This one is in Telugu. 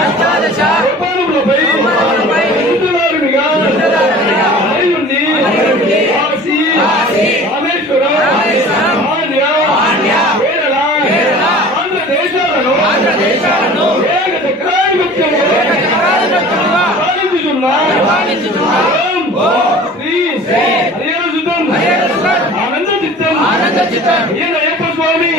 అష్టాదశ సోపానములపై యుద్ధదారునిగా అయ్యుండి కాశీ రామేశ్వరం మాన్య కేరళ ఆంధ్రదేశాలను ఏకచక్రాధిపత్యముగా పరిపాలించుచున్న శ్రీ హరిహర సుతం ఆనంద చిత్తం ఈయన అయ్యప్ప స్వామి